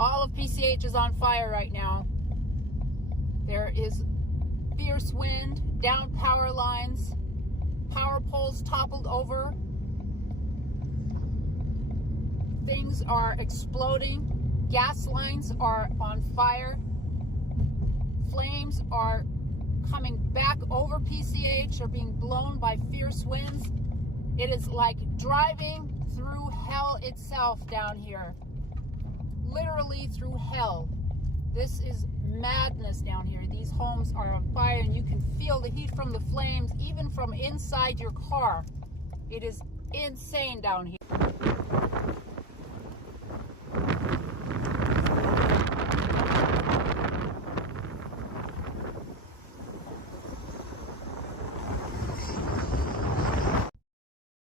All of PCH is on fire right now. There is fierce wind, down power lines, power poles toppled over. Things are exploding. Gas lines are on fire. Flames are coming back over PCH, are being blown by fierce winds. It is like driving through hell itself down here. Literally through hell. This is madness down here. These homes are on fire and you can feel the heat from the flames even from inside your car. It is insane down here.